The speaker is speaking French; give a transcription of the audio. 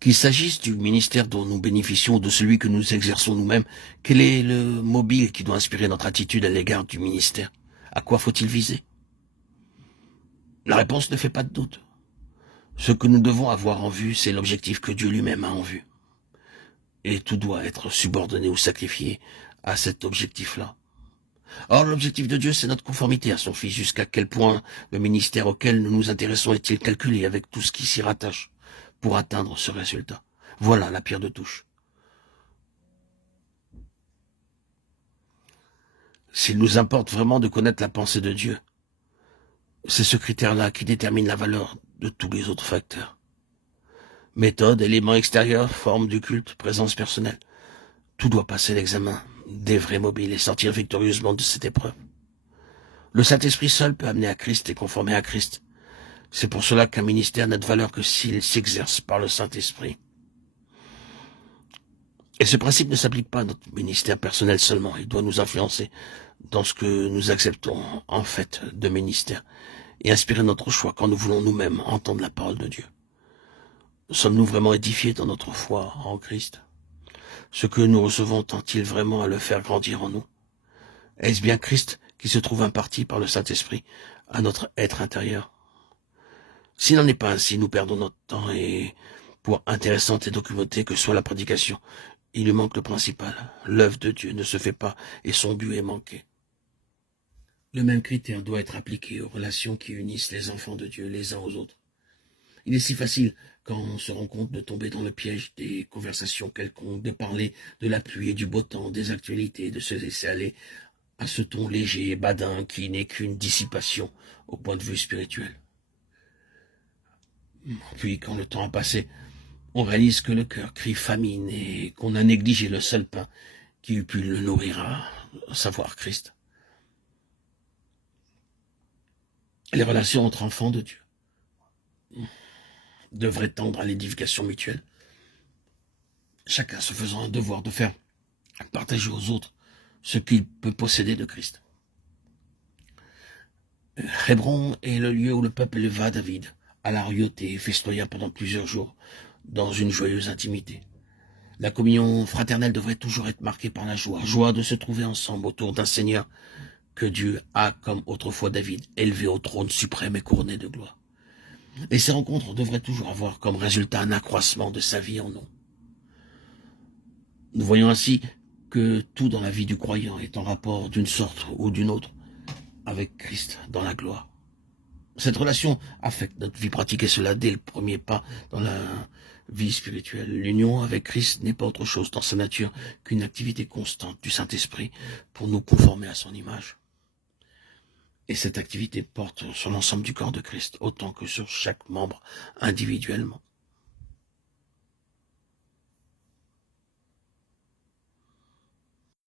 Qu'il s'agisse du ministère dont nous bénéficions ou de celui que nous exerçons nous-mêmes, quel est le mobile qui doit inspirer notre attitude à l'égard du ministère? À quoi faut-il viser? La réponse ne fait pas de doute. Ce que nous devons avoir en vue, c'est l'objectif que Dieu lui-même a en vue. Et tout doit être subordonné ou sacrifié à cet objectif-là. Or, l'objectif de Dieu, c'est notre conformité à son Fils. Jusqu'à quel point le ministère auquel nous nous intéressons est-il calculé avec tout ce qui s'y rattache pour atteindre ce résultat? Voilà la pierre de touche. S'il nous importe vraiment de connaître la pensée de Dieu, c'est ce critère-là qui détermine la valeur de tous les autres facteurs. Méthode, éléments extérieurs, forme du culte, présence personnelle. Tout doit passer l'examen des vrais mobiles et sortir victorieusement de cette épreuve. Le Saint-Esprit seul peut amener à Christ et conformer à Christ. C'est pour cela qu'un ministère n'a de valeur que s'il s'exerce par le Saint-Esprit. Et ce principe ne s'applique pas à notre ministère personnel seulement. Il doit nous influencer dans ce que nous acceptons en fait de ministère et inspirer notre choix quand nous voulons nous-mêmes entendre la parole de Dieu. Sommes-nous vraiment édifiés dans notre foi en Christ? Ce que nous recevons tend-il vraiment à le faire grandir en nous? Est-ce bien Christ qui se trouve imparti par le Saint-Esprit à notre être intérieur? S'il n'en est pas ainsi, nous perdons notre temps et, pour intéressante et documentée que soit la prédication, il lui manque le principal. L'œuvre de Dieu ne se fait pas et son but est manqué. Le même critère doit être appliqué aux relations qui unissent les enfants de Dieu les uns aux autres. Il est si facile, quand on se rend compte, de tomber dans le piège des conversations quelconques, de parler de la pluie et du beau temps, des actualités, de se laisser aller à ce ton léger et badin qui n'est qu'une dissipation au point de vue spirituel. Puis, quand le temps a passé, on réalise que le cœur crie famine et qu'on a négligé le seul pain qui eût pu le nourrir, à savoir Christ. Les relations entre enfants de Dieu devraient tendre à l'édification mutuelle, chacun se faisant un devoir de faire partager aux autres ce qu'il peut posséder de Christ. Hébron est le lieu où le peuple éleva David à la royauté et festoya pendant plusieurs jours dans une joyeuse intimité. La communion fraternelle devrait toujours être marquée par la joie de se trouver ensemble autour d'un Seigneur que Dieu a, comme autrefois David, élevé au trône suprême et couronné de gloire. Et ces rencontres devraient toujours avoir comme résultat un accroissement de sa vie en nous. Nous voyons ainsi que tout dans la vie du croyant est en rapport d'une sorte ou d'une autre avec Christ dans la gloire. Cette relation affecte notre vie pratique et cela dès le premier pas dans la vie spirituelle. L'union avec Christ n'est pas autre chose dans sa nature qu'une activité constante du Saint-Esprit pour nous conformer à son image. Et cette activité porte sur l'ensemble du corps de Christ, autant que sur chaque membre individuellement.